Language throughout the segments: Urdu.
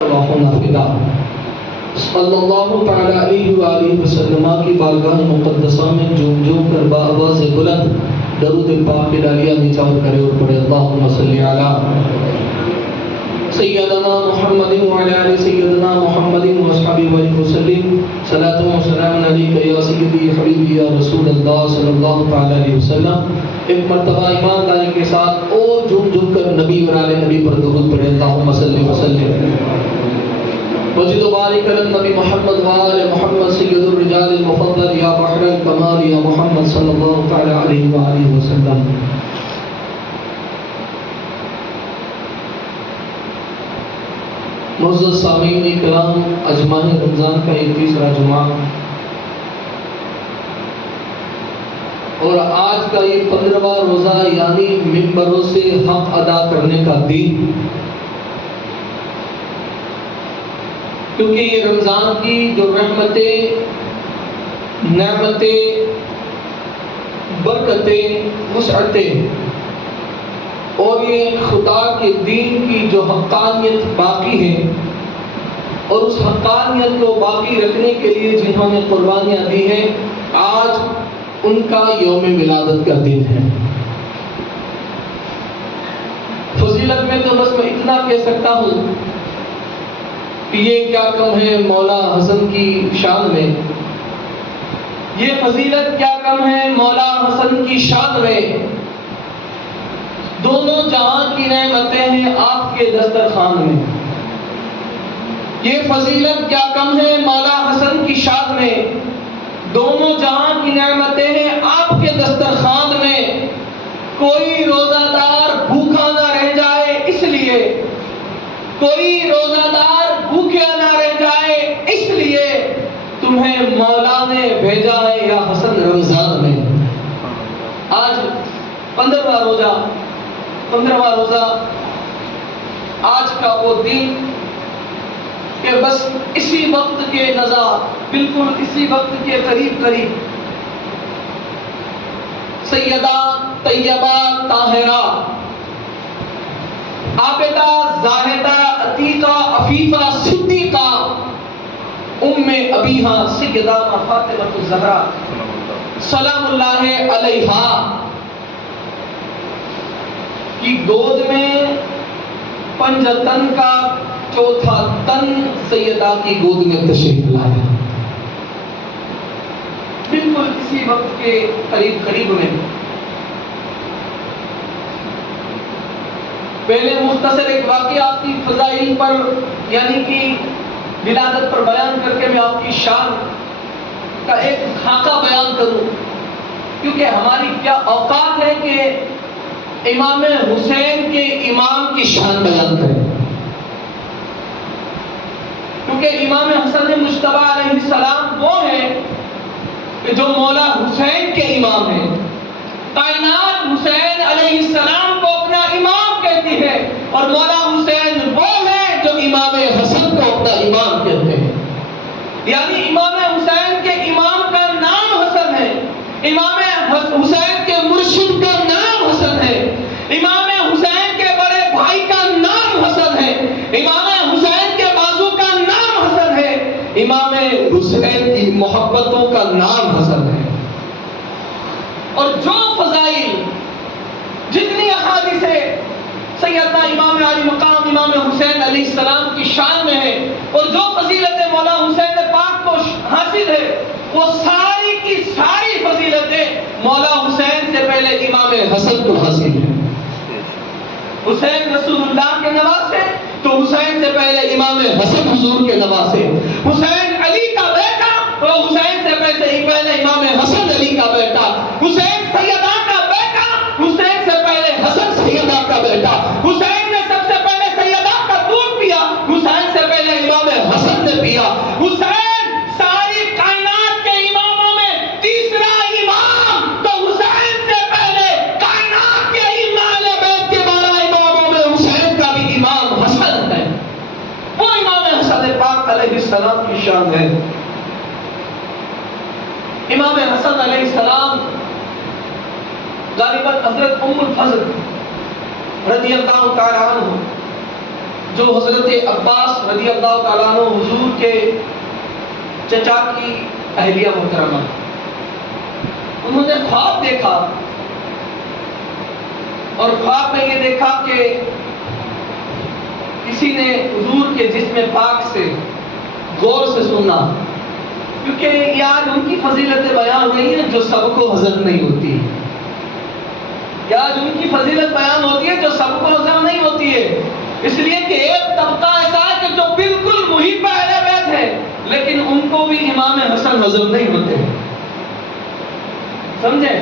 نافذہ صلی اللہ تعالی علیہ وآلہ وسلم کی بارگاہ مقدسہ میں جھوم جھوم کر بآواز بلند درود پاک ڈالیاں نچھاور کرے اور پڑھے اللہم صلی علی سیدنا محمد وعلی آل سیدنا محمد وصحبہ وسلم صلاۃ و سلام علیک یا سیدی حبیبی یا رسول اللہ صلی اللہ تعالی علیہ وسلم۔ ایک مرتبہ ایمانداری کے ساتھ اور جھوم جھوم کر نبی اور آل نبی پر درود پڑھے اللہم صلی وسلم وجد بارک علی النبی محمد وآل محمد سید الرجال المفضل یا بحر الکمال یا محمد صلی اللہ تعالی علیہ وآلہ وسلم۔ معزز سامعین کرام، اجماع رمضان کا یہ تیسرا جمعہ اور آج کا یہ 15واں روزہ یعنی ممبروں سے حق ادا کرنے کا دن، کیونکہ یہ رمضان کی جو رحمتیں، نعمتیں، برکتیں، وسعتیں اور یہ خدا کے دین کی جو حقانیت باقی ہے اور اس حقانیت کو باقی رکھنے کے لیے جنہوں نے قربانیاں دی ہیں، آج ان کا یوم ولادت کا دن ہے۔ فضیلت میں تو بس میں اتنا کہہ سکتا ہوں کہ یہ کیا کم ہے مولا حسن کی شان میں، یہ فضیلت کیا کم ہے مولا حسن کی شان میں، دونوں جہاں کی نعمتیں ہیں آپ کے دسترخوان میں۔ یہ فضیلت کیا کم ہے مولا حسن کی شان میں، دونوں جہاں کی نعمتیں ہیں آپ کے دسترخوان میں۔ کوئی روزہ دار بھوکا نہ رہ جائے اس لیے، کوئی روزہ دار بھوکا نہ رہ جائے اس لیے تمہیں مولا نے بھیجا ہے یا حسن رمضان میں۔ آج 15واں روزہ، آج کا وہ دن کہ بس اسی وقت کے نزا، بالکل اسی وقت کے قریب سیدہ طیبہ طاہرہ عابدہ زاہدہ عتیقہ عفیفہ صدیقہ ام ابیہا سیدہ فاطمہ الزہرا سلام اللہ علیہا کی گود میں پنجتن کا چوتھا تن سیدہ کی گود میں تشریف لایا، بالکل اسی وقت کے قریب میں۔ پہلے مختصر ایک واقعہ آپ کی فضائل پر یعنی کہ ولادت پر بیان کر کے میں آپ کی شان کا ایک خاکہ بیان کروں، کیونکہ ہماری کیا اوقات ہے کہ امام حسین کے امام کی شان بیان کریں، کیونکہ امام حسن مجتبی علیہ السلام وہ ہیں کہ جو مولا حسین کے امام ہیں۔ کائنات حسین علیہ السلام کو اپنا امام کہتی ہے اور مولا حسین وہ ہیں جو امام حسن کو اپنا امام کہتے ہیں، یعنی امام حسین کے امام کا نام حسن ہے، امام حسین کے مرشد کا نام حسن ہے، امام حسین کے بڑے بھائی کا نام حسن ہے، امام حسین کے بازو کا نام حسن ہے، امام حسین کی محبتوں کا نام حسن ہے۔ اور جو فضائل، جتنی احادیث سیدنا امام علی مقام امام حسین علیہ السلام کی شان میں ہے اور جو فضیلتیں مولا حسین پاک کو حاصل ہے، وہ ساری کی ساری فضیلتیں مولا حسین سے پہلے امام حسن کو حاصل ہے۔ حسین رسول اللہ کے نواسے تو حسین سے پہلے امام حسن حضور کے نواسے، حسین علی کا بیٹا تو حسین سے پہلے امام حسن علی کا بیٹا، حسین سیدہ کا بیٹا حسین سے پہلے حسن سیدہ کا بیٹا، حسین نے سب سے پہلے سیدہ کا دودھ پیا، حسین سے پہلے امام حسن نے پیا۔ حسین ساری کائنات کے اماموں میں تیسرا امام تو حسین سے پہلے کائنات کے امام بیت کے 12 اماموں میں حسین کا بھی امام حسن ہے، وہ امام حسن پاک علیہ السلام کی شان ہے۔ امام حسن علیہ السلام غالباً حضرت ام الفضل رضی اللہ تعالی عنہ جو حضرت عباس رضی اللہ تعالیٰ عنہ حضور کے چچا کی اہلیہ محترمہ، انہوں نے خواب دیکھا، اور خواب میں یہ دیکھا کہ کسی نے حضور کے جسم پاک سے غور سے سننا، کیونکہ یہ آج ان کی فضیلت بیان نہیں ہے جو سب کو ہضم نہیں ہوتی، یا آج ان کی فضیلت بیان ہوتی ہے جو سب کو ہضم نہیں ہوتی ہے، اس لیے کہ ایک طبقہ ایسا ہے کہ جو بالکل محب اہل بیت ہے، لیکن ان کو بھی امام حسن ہضم نہیں ہوتے، سمجھیں؟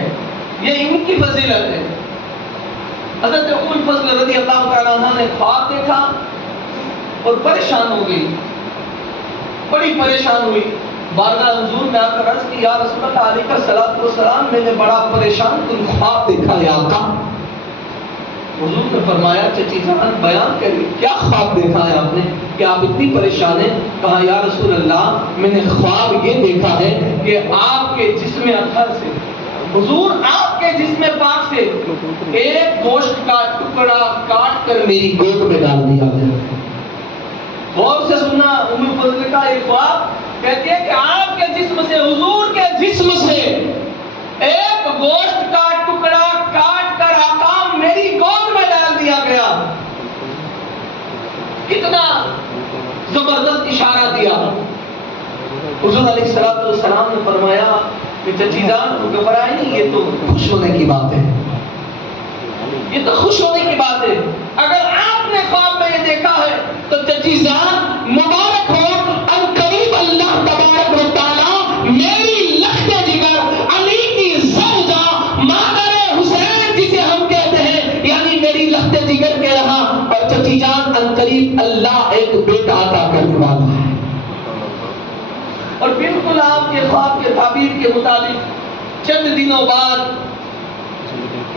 یہ ان کی فضیلت ہے۔ حضرت ام الفضل رضی اللہ تعالیٰ عنہ نے خواب دیکھا اور پریشان ہو گئی، بڑی پریشان ہوئی، بارگاہ حضور میں آ کر عرض کی، یا رسول اللہ علیہ الصلوۃ والسلام، میں نے بڑا پریشان کن خواب دیکھا یا آقا۔ حضور نے فرمایا، چچی جان بیان کریے، کیا خواب دیکھا ہے آپ نے کہ آپ اتنی پریشان ہیں؟ کہا، یا رسول اللہ، میں نے خواب یہ دیکھا ہے کہ آپ کے جسم اطہر سے، حضور آپ کے جسم پاک سے ایک گوشت کا ٹکڑا کاٹ کر میری گود میں ڈال دیا گیا۔ غور سے سننا، ام الفضل کا ایک خواب، کہتی ہے کہ آپ کے جسم سے، حضور کے جسم سے ایک گوشت کا ٹکڑا کاٹ کر آقا میری گود میں ڈال دیا گیا۔ کتنا زبردست اشارہ دیا۔ حضور علیہ الصلوۃ والسلام نے فرمایا کہ چچی جان گھبرائے نہیں، یہ تو خوش ہونے کی بات ہے، یہ تو خوش ہونے کی بات ہے۔ اگر آپ نے خواب میں یہ دیکھا ہے تو چچی جان مبارک ہو، ان قریب اللہ تبارک و تعالی میری لخت جگر علی کی زوجہ مادر حسین جسے ہم کہتے ہیں، یعنی میری لخت جگر کے رہا، اور چچی جان ان قریب اللہ ایک بیٹا عطا کرنے والا ہے۔ اور بالکل آپ کے خواب کے تعبیر کے مطابق چند دنوں بعد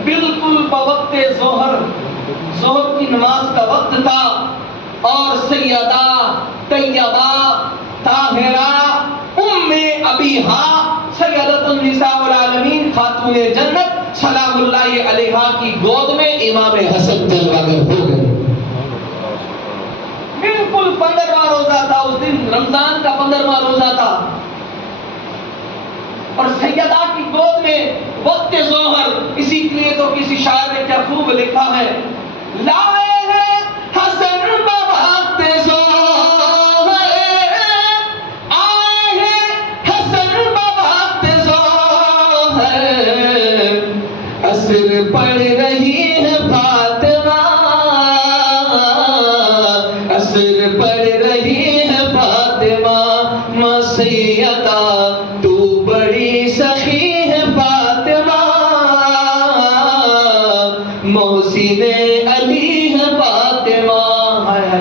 بالکل بوقت ظہر کی نماز کا وقت تھا، اور سیدہ طیبہ طاہرہ ام ابیہا سیدۃ النساء العالمین خاتون جنت سلام اللہ علیہا کی گود میں امام حسن جلوہ گر ہو گئے۔ بالکل 15واں روزہ تھا اس دن، رمضان کا 15واں روزہ تھا، اور سیدہ کی گود میں وقت ظہر، اسی لیے تو کسی شاعر نے کیا خوب لکھا ہے، لائے ہیں حسن بوقت ظہر، آئے ہیں حسن بوقت ظہر، عصر پڑھ رہی ہے فاطمہ، عصر پڑھ رہی ہے فاطمہ، ماں سیدہ تو بڑی سخی ہے فاطمہ، محسن علی ہے فاطمہ۔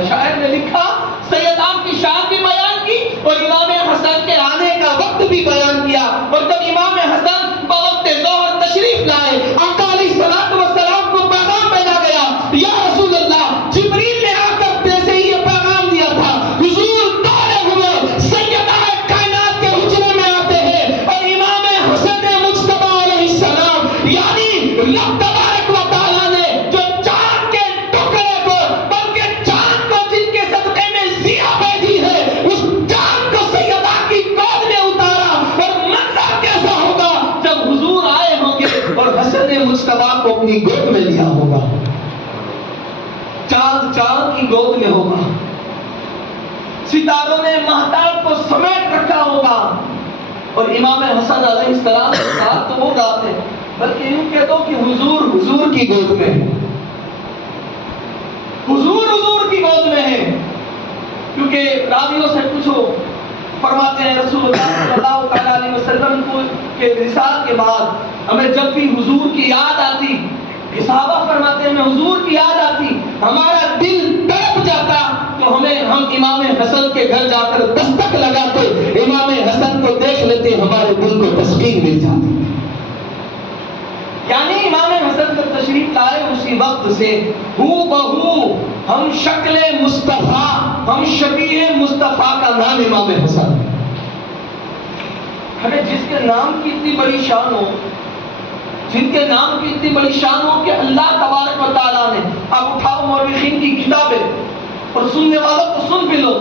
شاعر نے لکھا، سیدہ کی شان بھی بیان کی اور امام حسن کے آنے کا وقت بھی بیان کیا، اور جب امام حسن بوقت ظہر تشریف لائے، آقا علیہ الصلوۃ والسلام کو پیغام بھیجا گیا، یا رسول اللہ، جبریل نے آ کر جیسے ہی یہ پیغام دیا تھا، حضور دوڑے ہوئے سیدہ کائنات کے حجرے میں آتے ہیں، اور امام حسن مجتبی علیہ السلام، یعنی اللہ تبارک و تعالیٰ نے جو چاند کے ٹکڑے کو، بلکہ چاند کو جن کے صدقے میں ضیا بھیجی ہے، اس چاند کو سیدہ کی گود میں اتارا، اور منظر کیسا ہوگا جب حضور آئے ہوں گے اور حسن مجتبی کو اپنی گود میں لیا ہوگا، چاند کی گود میں ہوگا، ستاروں نے مہتاب کو سمیٹ رکھا ہوگا، اور امام حسن علیہ السلام کے ساتھ تو وہ رات ہے، بلکہ یوں کہہ دو کہ حضور کی گود میں ہے، حضور کی گود میں ہے، کیونکہ راویوں سے پوچھو، فرماتے ہیں رسول اللہ صلی اللہ تعالیٰ علیہ وسلم کو کے وصال کے بعد ہمیں جب بھی حضور کی یاد آتی، صحابہ فرماتے ہیں ہمیں حضور کی یاد آتی، ہمارا دل تڑپ جاتا، تو ہم امام حسن کے گھر جا کر دستک لگاتے، امام حسن کو دیکھ لیتے، ہمارے دل کو تسکین مل جاتی۔ یعنی امام حسن جب تشریف لائے اسی وقت سے ہو بہو ہم شکل مصطفیٰ، ہم شبیہ مصطفیٰ کا نام امام حسن۔ ہمیں جس کے نام کی اتنی بڑی شان ہو، جن کے نام کی اتنی بڑی شان ہو کہ اللہ تبارک و تعالیٰ نے، اب اٹھاؤ مورخین کی کتابیں اور سننے والوں کو سن بھی لو،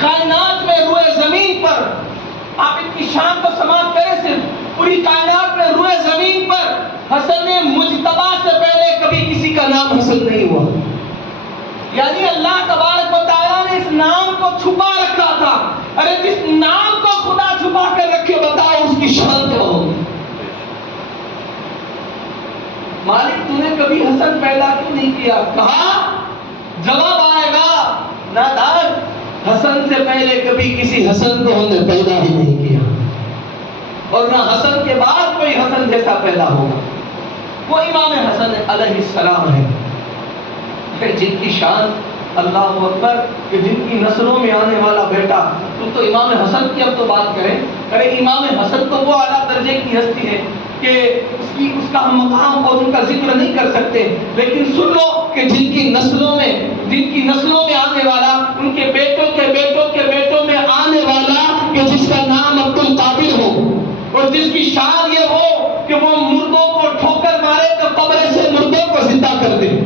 کائنات میں روئے زمین پر، آپ ان کی شان کو سماعت کریں، صرف پوری کائنات میں روئے زمین پر حسن مجتبی سے پہلے کبھی کسی کا نام حسن نہیں ہوا. یعنی اللہ تبارک و تعالیٰ نے اس نام کو چھپا رکھا تھا. ارے جس نام کو خدا چھپا کر رکھے، بتاؤ اس کی شان کیا ہوگی؟ مالک تو نے کبھی حسن پیدا کیوں نہیں کیا؟ کہا جواب آئے گا، نادان حسن سے پہلے کبھی کسی حسن کو ہم نے پیدا ہی نہیں کیا، اور نہ حسن کے بعد کوئی حسن جیسا پیدا ہوگا. وہ امام حسن علیہ السلام ہے جن کی شان اللہ اکبر، کہ جن کی نسلوں میں آنے والا بیٹا. تم تو امام حسن کی اب تو بات کریں. ارے امام حسن تو وہ اعلیٰ درجے کی ہستی ہے کہ اس کا ہم مقام اور ان کا ذکر نہیں کر سکتے، لیکن سن لو کہ جن کی نسلوں میں آنے والا، ان کے بیٹوں کے بیٹوں کے بیٹوں میں آنے والا، کہ جس کا نام عبد القادر ہو، اور جس کی شان یہ ہو کہ وہ مردوں کو ٹھوکر مارے تو قبر سے مردوں کو زندہ کر دے.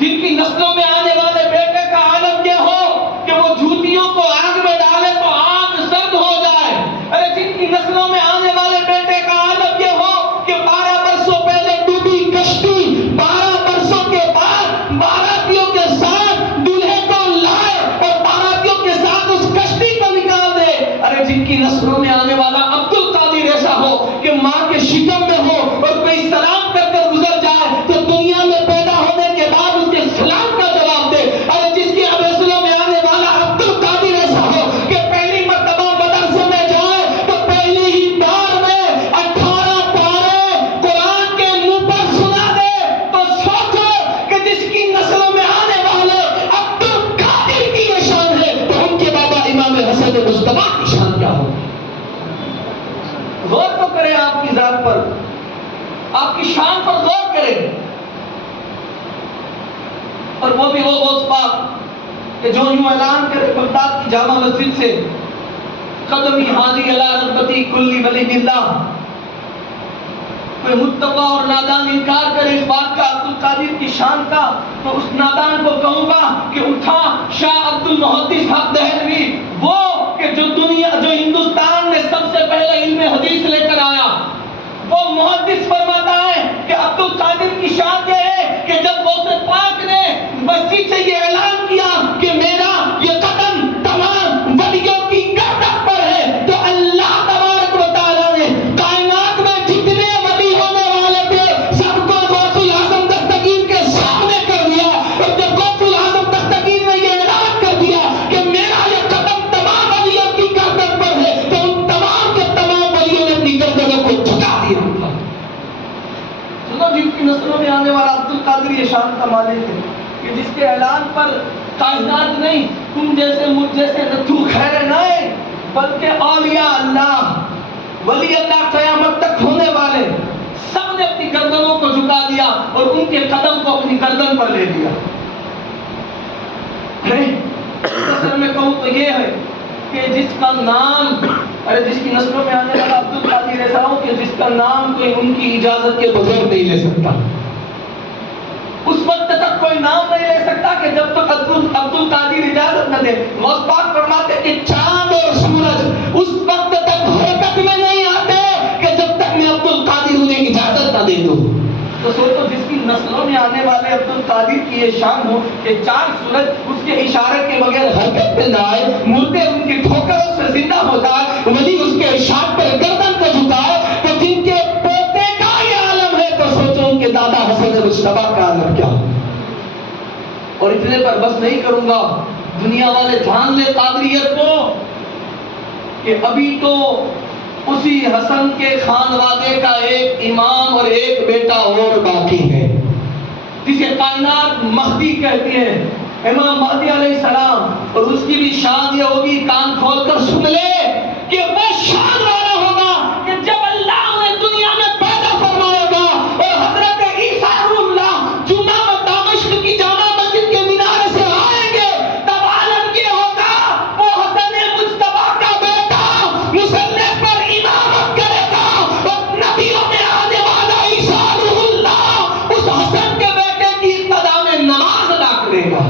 جن کی نسلوں میں آنے والے بیٹے کا عالم یہ ہو کہ وہ جوتیوں کو آگ میں ڈالے تو آگ سرد ہو جائے. ارے جن کی نسلوں میں آنے والے بیٹے کا عالم یہ ہو کہ 12 برسوں پہلے ڈوبی کشتی 12 برسوں کے بعد باراتیوں کے ساتھ دلہے کو لائے اور باراتیوں کے ساتھ اس کشتی کو نکال دے. ارے جن کی نسلوں میں آنے والا عبد القادر ایسا ہو کہ ماں کے شکم میں ہو اور کوئی سلام کر کر گزر جائے تو دنیا میں پیدا ہونے کے بعد اس کے سلام کا جواب دے. ارے جس کی نسلوں میں آنے والا عبد القادر ایسا ہو کہ پہلی مرتبہ مدرسے میں جائے تو پہلی ہی بار میں 18 پارے قرآن کے منہ پر سنا دے، تو سوچو کہ جس کی نسلوں میں آنے والے عبد القادر کی یہ شان ہے تو ان کے بابا امام حسن مجتبی کی شان کیا ہو؟ غور تو کریں آپ کی ذات پر، آپ کی شان پر غور کریں. اور وہ بھی وہ غوث پاک کہ جو یوں اعلان کرے بغداد کی جامع مسجد سے، قدمی حاضی علی رغبتی کلی ولی اللہ. کوئی متقی اور نادان انکار کرے اس بات کا عبد القادر کی شان کا، تو اس نادان کو کہوں گا کہ اٹھا شاہ عبد المحدث حق دہلوی، وہ کہ جو ہندوستان میں سب سے پہلے علم حدیث لے کر آیا. وہ محدث فرماتا ہے کہ عبد القادر کی شان یہ ہے کہ جب غوث پاک نے مسجد سے یہ اعلان کیا کہ میرا یہ قدم تمام ولیوں کی گردن پر ہے، تو اللہ تبارک و تعالیٰ نے کائنات میں جتنے ولی ہونے والے تھے سب کو غوث الاعظم دستگیر کے سامنے کر دیا. اور جب غوث الاعظم دستگیر نے یہ اعلان کر دیا کہ میرا یہ قدم تمام ولیوں کی گردن پر ہے، تو ان تمام کے تمام ولیوں نے اپنی گردنوں کو جھکا دیا. جن کی نسلوں میں آنے والا عبد القادر یہ شان کا مالک ہے کہ جس کے اعلان پر کائنات نہیں، تم جیسے مجھ جیسے نتھو خیر نہ آئے، بلکہ اولیاء اللہ، ولی اللہ قیامت تک ہونے والے سب نے اپنی گردنوں کو جھکا دیا اور ان کے قدم کو اپنی گردن پر لے لیا. اصل میں کہوں تو یہ ہے کہ جس کا نام، ارے جس کی نسلوں میں آنے والا عبد القادر ایسا ہو کہ جس کا نام کوئی ان کی اجازت کے بغیر نہیں لے سکتا. اس وقت تک کوئی نام نہیں لے سکتا کہ جب تک عبد القادر اجازت نہ دے. غوث پاک فرماتے کہ چاند اور سورج اس وقت تک حرکت میں نہیں آتے کہ جب تک میں عبد القادر انہیں اجازت نہ دے دوں. تو سوچو جس کی نسلوں میں آنے والے عبد القادر کی یہ شان ہو کہ 4 سورج اس کے اشارے کے بغیر حرکت میں نہ آئے، مردے ان کی ٹھوکروں سے زندہ ہو جائے، ولی اس کے ارشاد پر گردن کو جھکائے، تو جن کے پوتے کا یہ عالم ہے تو سوچو ان کے دادا حسن مجتبی کا عالم کیا ہو. اور اتنے پر بس نہیں کروں گا، دنیا والے جان لے قادریت کو کہ ابھی تو اسی حسن کے خانوادے کا ایک امام اور ایک بیٹا اور باقی ہے جسے کائنات مہدی کہتے ہیں، امام مہدی علیہ السلام. اور اس کی بھی شان یہ ہوگی، کان کھول کر سن لے، کہ وہ شان والا ہوگا کہ جب اللہ نے دنیا میں پیدا فرمائے گا اور حضرت عیسیٰ روح اللہ جمعہ دمشق کی جامع مسجد کے مینارے سے آئیں گے، تب عالم یہ ہوگا وہ حسن مجتبی کا بیٹا مصلی پر امامت کرے گا، اور نبیوں میں آنے والا عیسیٰ روح اللہ اس حسن کے بیٹے کی اقتداء میں نماز ادا کرے گا.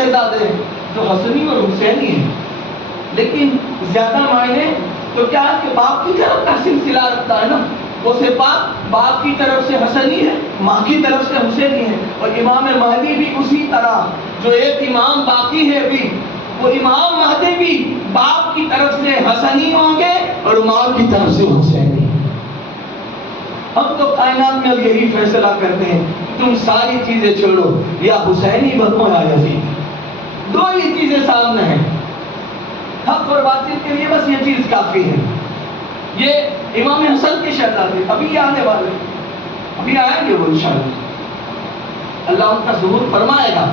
شہزادے ہیں جو حسنی اور حسینی ہیں، لیکن زیادہ معنی تو کیا ہے کہ باپ کی طرف کا سلسلہ رکھتا ہے نا، وہ سے باپ کی طرف سے حسنی ہے، ماں کی طرف سے حسینی ہے. اور امام مہدی بھی اسی طرح، جو ایک امام باقی ہے بھی، وہ امام مہدی بھی باپ کی طرف سے حسنی ہوں گے اور ماں کی طرف سے حسینی. ہم تو کائنات میں اب یہی فیصلہ کرتے ہیں، تم ساری چیزیں چھوڑو، یا حسینی بنو یا یزید. دو ہی چیزیں سامنے ہیں، حق اور باطل کے لیے بس یہ چیز کافی ہے. یہ امام حسن کے شہزادے ابھی آنے والے، ابھی آئیں گے وہ انشاءاللہ، اللہ ان کا ظہور فرمائے گا،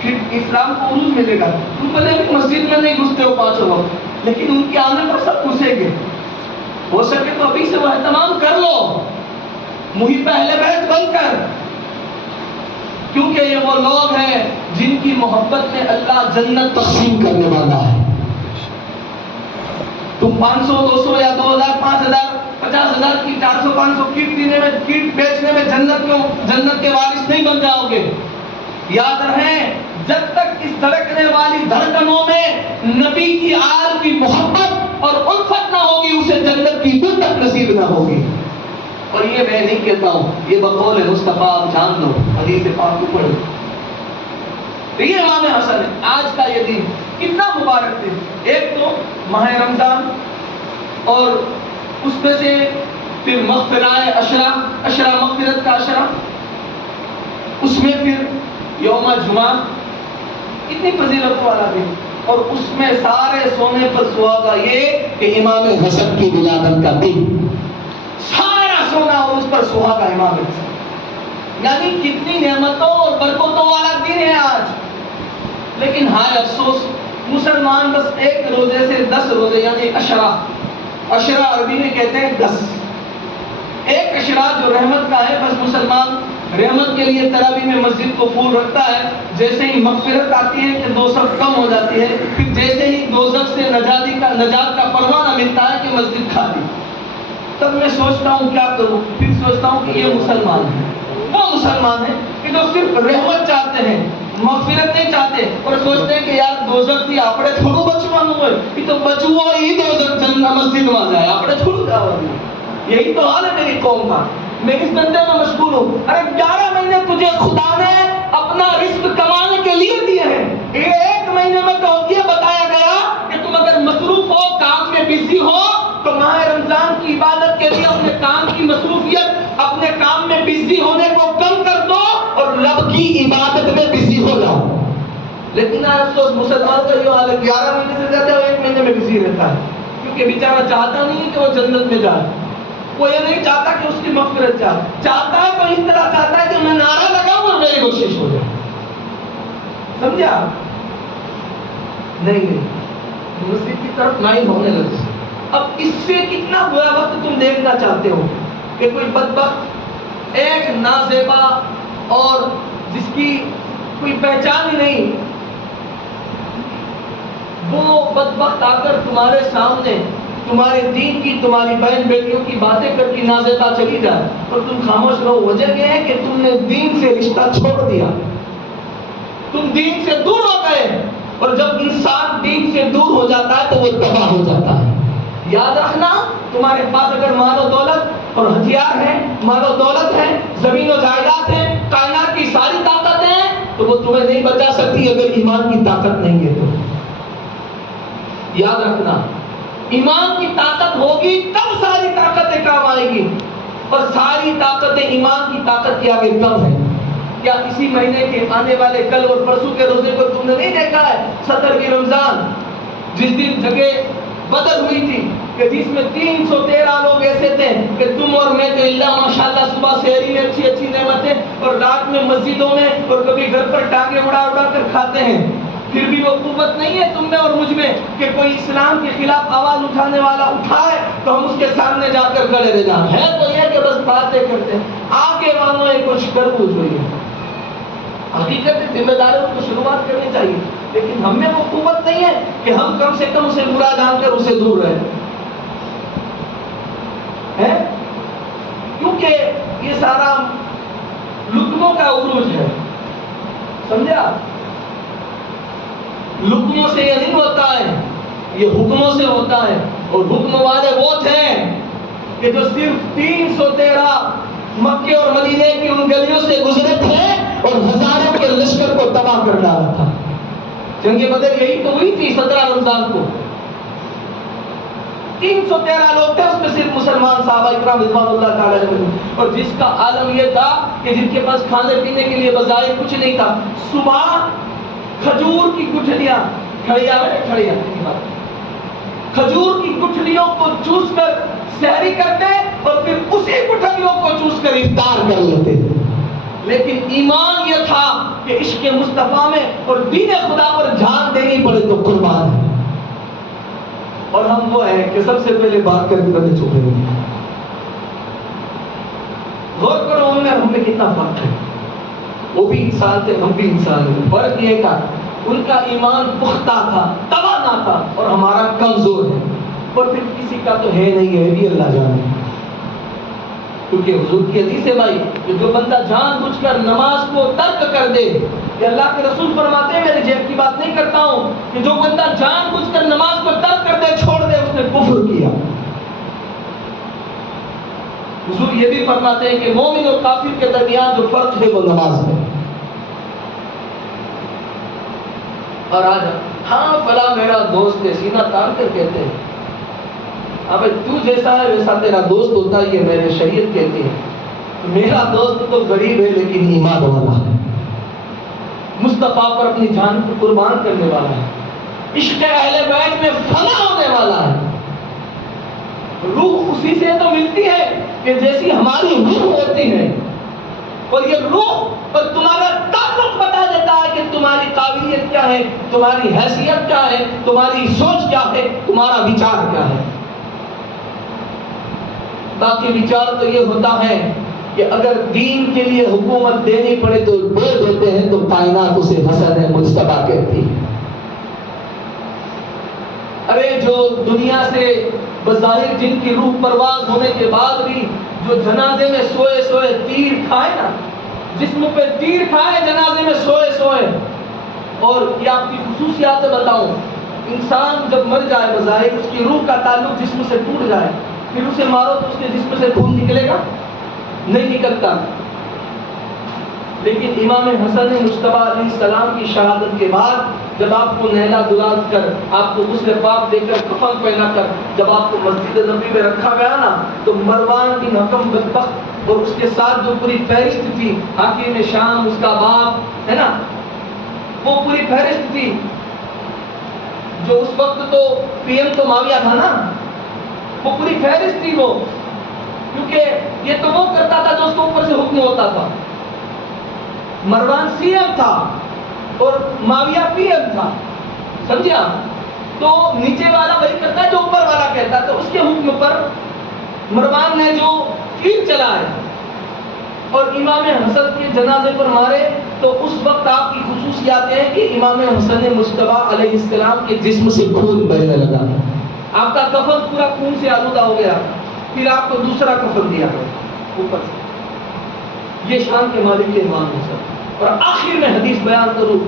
پھر اسلام کو عروج ملے گا. تم بولے کہ مسجد میں نہیں گھستے ہو پانچوں وقت، لیکن ان کے آنے پر سب گھسیں گے. ہو سکے تو ابھی سے وہ اہتمام کر لو، محب اہل بیت بن کر، کیونکہ یہ وہ لوگ ہیں جن کی محبت میں اللہ جنت تقسیم کرنے والا ہے. تم 500 200 یا 2000 5000 50,000 کی 400 500 کیٹ بیچنے میں جنت کے وارث نہیں بن جاؤ گے. یاد رہیں، جب تک اس دھڑکنے والی دھڑکنوں میں نبی کی آل کی محبت اور الفت نہ ہوگی، اسے جنت کی دل تک نصیب نہ ہوگی. اور یہ میں نہیں کہتا ہوں، یہ بقول مصطفیٰ، آپ جان لو، حدیث پاک کو پڑھو. یہ امام حسن ہے. آج کا یہ دن کتنا مبارک دن. ایک تو ماہ رمضان، اور اس میں سے پھر مغفرہ عشرہ مغفرت کا عشرہ، اس میں پھر یوم جمعہ، اتنی فضیلت والا دن. اور اس میں سارے سونے پر سہاگا یہ کہ امام حسن کی ولادت کا دن، سارا سونا اور اس پر سہاگا امام حسن. یعنی کتنی نعمتوں اور برکتوں والا دن ہے آج. لیکن ہائے افسوس، مسلمان بس ایک روزے سے 10 روزے، یعنی عشرہ عربی میں کہتے ہیں 10، ایک عشرہ جو رحمت کا ہے، بس مسلمان رحمت کے لیے تراویح میں مسجد کو پھول رکھتا ہے. جیسے ہی مغفرت آتی ہے کہ 2 صف کم ہو جاتی ہے، پھر جیسے ہی دوزخ سے نجات کا پروانہ ملتا ہے کہ مسجد خالی، تب میں سوچتا ہوں کیا کروں. پھر سوچتا ہوں کہ یہ مسلمان ہے، وہ مسلمان ہیں کہ جو صرف رحمت چاہتے ہیں، مغفرت نہیں چاہتے، اور سوچتے ہیں کہ یار دوزخ تھی اپنے تھوڑو بچوانو ہوئے، یہ تو بچو ہی دوزخ جنت مسجد میں جائے، اپنے تھوڑو جاؤ. یہی تو حال ہے میری قوم کا. میں اس بندے میں مشغول ہوں. ارے 11 مہینے تجھے خدا نے اپنا رزق کمانے کے لیے دیے ہیں. ایک مہینے میں تو یہ بتایا گیا کہ تم اگر مصروف ہو، کام میں بزی ہو، تو ماہ رمضان کی عبادت کے لیے اپنے کام کی مصروفیت، اپنے کام میں بزی ہونے کو کم کر دو اور رب کی عبادت میں بزی ہو جاؤ. لیکن افسوس مسلمان کا یہ حال ہے، 11 مہینے سے زیادہ ایک مہینے میں بزی رہتا ہے، کیونکہ بیچارہ چاہتا نہیں ہے کہ وہ جنت میں جائے. وہ یہ نہیں چاہتا کہ اس کی مغفرت چاہتا ہے تو اس طرح چاہتا ہے کہ میں نعرہ لگاؤں اور میری کوشش ہو جائے. سمجھا؟ نہیں مسجد کی طرف مائل ہونے لگے. اب اس سے کتنا برا وقت تم دیکھنا چاہتے ہو کہ کوئی بدبخت، ایک نازیبا اور جس کی کوئی پہچان ہی نہیں، وہ بدبخت آ کر تمہارے سامنے تمہارے دین کی، تمہاری بہن بیٹیوں کی باتیں کر کے نازیبا چلی جائے اور تم خاموش رہو. وجہ یہ ہے کہ تم نے دین سے رشتہ چھوڑ دیا، تم دین سے دور ہو گئے. اور جب انسان دین سے دور ہو جاتا ہے تو وہ تباہ ہو جاتا ہے. یاد رکھنا، تمہارے پاس اگر مال و دولت اور ہتھیار ہے، مال و دولت ہے، زمین و جائیداد ہے، کائنات کی ساری طاقتیں ہیں، تو وہ تمہیں نہیں بچا سکتی اگر ایمان کی طاقت نہیں ہے تو. یاد رکھنا، ایمان کی طاقت ہوگی تب ساری طاقتیں کام آئے گی، اور ساری طاقتیں ایمان کی طاقت کے آگے کم ہے. کیا اسی مہینے کے آنے والے کل اور پرسوں کے روزے کو تم نے نہیں دیکھا ہے؟ 17 رمضان، جس دن جگہ بدر ہوئی تھی کہ جس میں 313 لوگ ایسے تھے کہ تم اور میں تو اللہ ماشاءاللہ صبح سحری میں اچھی اچھی نعمتیں اور رات میں مسجدوں میں اور کبھی گھر پر ٹانگیں اڑا اڑا کر کھاتے ہیں. پھر بھی وہ قوت نہیں ہے تم میں اور مجھ میں کہ کوئی اسلام کے خلاف آواز اٹھانے والا اٹھائے تو ہم اس کے سامنے جا کر کھڑے رہ جائیں. ہے تو یہ کہ بس باتیں کرتے ہیں. آگے والوں نے کچھ کر ہوئی ہے. حقیقت ذمہ داریوں کو شروعات کرنی چاہیے، لیکن ہم میں وہ قوت نہیں ہے کہ ہم کم سے کم اسے برا جان کر اسے دور رہیں. کیونکہ یہ سارا لطفوں کا عروج ہے. سمجھا؟ لقموں سے یہ نہیں ہوتا ہے، یہ حکموں سے ہوتا ہے. اور حکم والے وہ تھے کہ جو صرف 313 مکے اور مدینے کی ان گلیوں سے گزرے تھے اور ہزاروں کے لشکر کو تباہ کر ڈالا تھا. جنگ بدر یہی تو ہوئی تھی 17 رمضان کو. 313 لوگ تھے، اس میں صرف مسلمان صحابہ اکرام رضوان اللہ تعالی علیہم. اور جس کا عالم یہ تھا کہ جن کے پاس کھانے پینے کے لیے بظاہر کچھ نہیں تھا، صبح کھجور کی گٹھلیاں، کھجور کی گٹھلیوں کو چوس کر سحری کرتے اور پھر اسی گٹھلیوں کو چوس کر افطار کر لیتے. لیکن ایمان یہ تھا کہ عشق مصطفیٰ میں اور دین خدا پر جان دینی پڑے تو قربان ہے. اور ہم وہ ہیں کہ سب سے پہلے بات کر کے چھپے ہوئے. غور کرو ان میں ہم میں کتنا فرق ہے. وہ بھی انسان تھے، ہم بھی انسان ہیں. فرق یہ تھا ان کا ایمان پختہ تھا، توانا تھا، اور ہمارا کمزور ہے. اور پھر کسی کا تو ہے نہیں ہے، بھی اللہ جانے. کیونکہ حضور کی حدیث ہے بھائی کہ جو بندہ جان بوجھ کر نماز کو ترک کر دے، کہ اللہ کے رسول فرماتے ہیں، میرے جیب کی بات نہیں کرتا ہوں، کہ جو بندہ جان بوجھ کر نماز کو ترک کر دے، چھوڑ دے، اس نے کفر کیا. حضور یہ بھی فرماتے ہیں کہ مومن اور کافر کے درمیان جو فرق ہے وہ نماز ہے. اور آج ہاں فلاں میرا دوست ہے، سینہ تان کر کہتے ہیں. اب تو جیسا ہے ویسا تیرا دوست ہوتا ہے، یہ میرے شریعت کہتے ہیں. میرا دوست تو غریب ہے لیکن ایمان والا ہے، مصطفیٰ پر اپنی جان کو قربان کرنے والا ہے، عشق اہل بیت میں فنا ہونے والا ہے. روح اسی سے تو ملتی ہے کہ جیسی ہماری روح ہوتی ہے. اور یہ روح اور تمہارا تعلق بتا دیتا ہے کہ تمہاری قابلیت کیا ہے، تمہاری حیثیت کیا ہے، تمہاری سوچ کیا ہے، تمہارا وچار کیا ہے. باقی وچار تو یہ ہوتا ہے کہ اگر دین کے لیے حکومت دینی پڑے تو دے دیتے ہیں، تو کائنات اسے حسن مجتبیٰ کہتی ہے. ارے جو دنیا سے بظاہر جن کی روح پرواز ہونے کے بعد بھی جو جنازے میں سوئے سوئے تیر کھائے نا، جسم پہ تیر کھائے جنازے میں سوئے سوئے. اور یہ آپ کی خصوصیات بتاؤں، انسان جب مر جائے بظاہر اس کی روح کا تعلق جسم سے ٹوٹ جائے، پھر اسے مارو تو اس کے جسم سے خون نکلے گا؟ نہیں نکلتا. لیکن امام حسن مجتبیٰ علیہ السلام کی شہادت کے بعد جب آپ کو نیلا دلال کر، آپ کو غسل پاک دے کر، کفن پہنا کر جب آپ کو مسجد نبوی میں رکھا گیا نا، تو مروان بن حکم بدبخت اور اس کے ساتھ جو پوری فہرست تھی، حاکم شام اس کا باپ ہے نا، وہ پوری فہرست تھی. جو اس وقت تو پی ایم تو معاویہ تھا نا، وہ پوری فہرست تھی وہ، کیونکہ یہ تو وہ کرتا تھا جو اس کو اوپر سے حکم ہوتا تھا. مروان سی ایم تھا اور معاویہ پی ایم تھا، سمجھا؟ تو نیچے والا وہی کرتا ہے جو اوپر والا کہتا ہے. تو اس کے حکم پر مروان نے جو تیر چلائے اور امام حسن کے جنازے پر مارے، تو اس وقت آپ کی خصوصیات ہیں کہ امام حسن مجتبیٰ علیہ السلام کے جسم سے خون بہنے لگا، آپ کا کفن پورا خون سے آلودہ ہو گیا. پھر آپ کو دوسرا کفن دیا گیا اوپر سے. یہ شان کے مالک کے امام حسن. اور آخر میں حدیث بیان کروں،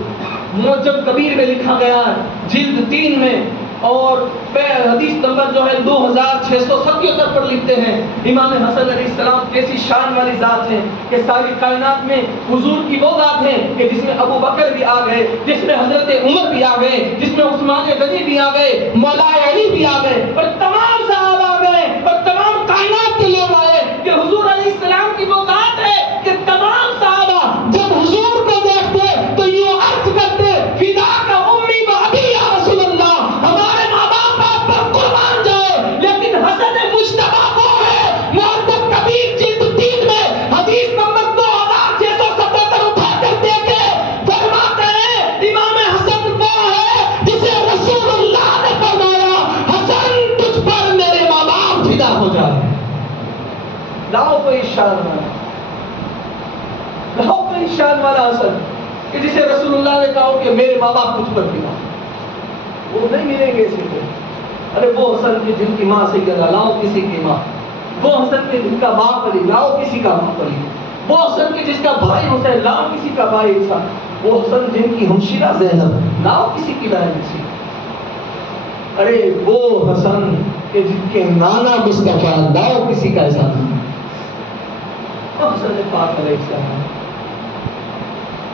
معجم کبیر میں لکھا گیا ہے جلد 3 میں، اور حدیث نمبر جو ہے 2677 پر لکھتے ہیں امام حسن علیہ السلام کیسی شان والی ذات ہیں کہ ساری کائنات میں حضور کی وہ ذات ہے کہ جس میں ابو بکر بھی آ گئے، جس میں حضرت عمر بھی آ گئے، جس میں عثمان غنی بھی آ گئے، مولا علی بھی آ گئے، اور تمام صحابہ آ گئے، اور تمام کائنات کے لوگ آئے کہ حضور علیہ السلام کی وہ ذات ہے کہ تمام صحابہ جب حضور کو دیکھتے تو یوں عرض کرتے، فدا کا امی و ابی یا رسول اللہ، ہمارے ماں باپ آپ پر قربان جائے. لیکن حسن مجتبیٰ وہ ہے، معجم کبیر جلد 3 میں حدیث نمبر 2677 اٹھا کر دیکھے، فرماتے ہیں امام حسن وہ ہے جسے رسول اللہ نے فرمایا، حسن تجھ پر میرے ماں باپ فدا ہو جائے. لاؤ کوئی شان والا، لاؤ کوئی شان والا حسن کہ جسے رسول اللہ نے کہا کہ میرے ماں باپ تجھ پر فدا. وہ نہیں ملیں گے اسی کو. ارے وہ حسن کی جن کی ماں سیدہ، لاؤ کسی کی ماں. وہ حسن کے جن کا باپ علی، لاؤ کسی کا باپ علی. وہ حسن کے جس کا بھائی حسین نام کسی کا بھائی تھا، وہ حسن جن کی ہمشیرہ زینب نام کسی کی بہن تھی، ارے وہ حسن کہ جن کے نانا مصطفیٰ نام کسی کا ایسا تھا، حسن پاک علیہ السلام۔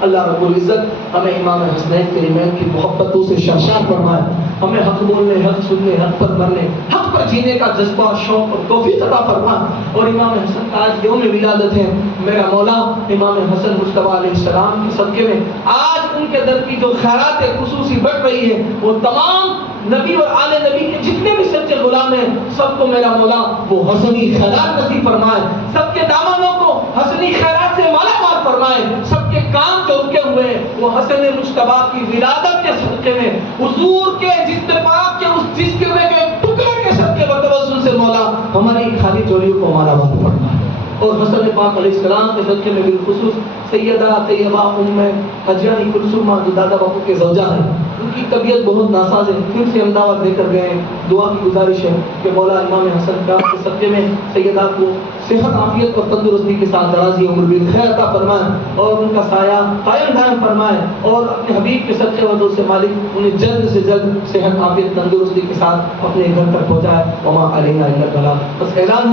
اللہ رب العزت ہمیں امام حسنین کریمین کی محبتوں سے سرشار فرمائے، ہمیں حق بولنے، حق سننے، حق پر مرنے، حق پر جینے کا جذبہ، شوق اور توفیق عطا فرمائے۔ اور امام حسن کا آج یوم ولادت ہے، میرا مولا امام حسن مصطفیٰ علیہ السلام کے صدقے میں آج ان کے در کی جو خیرات خصوصی بڑھ رہی ہے، وہ تمام نبی اور آل نبی کے جتنے بھی سچے غلام ہیں سب کو میرا مولا وہ حسنی خیرات نصیب فرمائے، سب کے دامانوں کو حسنی خیرات سے مالا مال فرمائے، سب کے کام جو رکے ہوئے ہیں وہ حسن مجتبیٰ کی ولادت کے صدقے میں حضور کے جسم پاک کے اس جسم میں کے ٹکڑے کے صدقے بتوسل سے مولا ہماری خالی جوڑیوں کو مالا مال فرمائے۔ اور حسن پاک علیہ السلام کے صدقے میں بالخصوص سیدہ طیبہ ام حجانی کلثومہ جو دادا باپو کے زوجہ ہیں، ان کی طبیعت بہت ناساز ہے، پھر سے احمدآباد لے کر گئے ہیں، دعا کی گزارش ہے کہ مولا امام حسن کا کے صدقے میں سیدہ کو صحت عافیت اور تندرستی کے ساتھ درازی عمر بالخیر عطا فرمائے اور ان کا سایہ قائم دائم فرمائے، اور اپنے حبیب کے صدقے و سے مالک انہیں جلد سے جلد صحت عافیت تندرستی کے ساتھ اپنے گھر تک پہنچائے۔ وما علینا الا البلاغ۔ بس اعلان ہے